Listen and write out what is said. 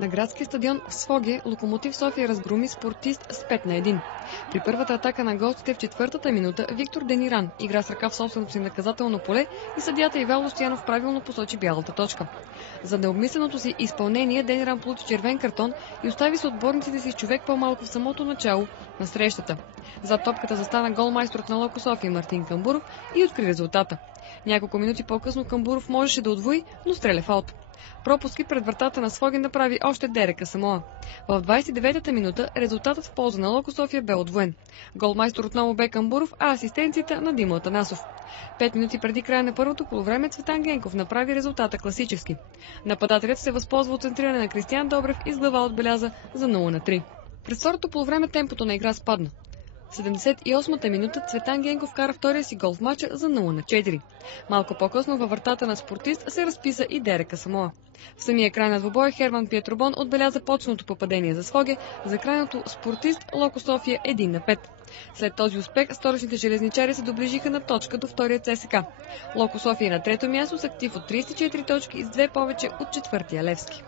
На градския стадион в Своге Локомотив София разгроми Спортист с 5-1. При първата атака на гостите в четвъртата минута Виктор Дениран игра с ръка в собственото си наказателно поле и съдията Ивайло Стоянов правилно посочи бялата точка. За необмисленото си изпълнение Дениран получи червен картон и остави с отборниците си човек по-малко в самото начало на срещата. Зад топката застана голмайсторът на Локо София Мартин Камбуров и откри резултата. Няколко минути по-късно Камбуров можеше да удвои, но стреля в аут. Пропуски пред вратата на Своге направи още Дерека Самоа. В 29-та минута резултатът в полза на Локо София бе удвоен. Голмайстор отново бе Камбуров, а асистенцията на Димо Атанасов. 5 минути преди края на първото полувреме Цветан Генков направи резултата класически. Нападателят се възползва от центриране на Кристиян Добрев и с глава отбеляза за 0-3. През второто полувреме темпото на игра спадна. В 78-та минута Цветан Генков кара втория си гол в мача за 0-4. Малко по-късно във вратата на Спортист се разписа и Дерека Самоа. В самия край на двубоя Херман Пиетробон отбеляза почното попадение за Своге, за крайното Спортист Локо София 1-5. След този успех столичните железничари се доближиха на точка до втория ЦСК. Локо София на трето място с актив от 34 точки и с 2 повече от четвъртия Левски.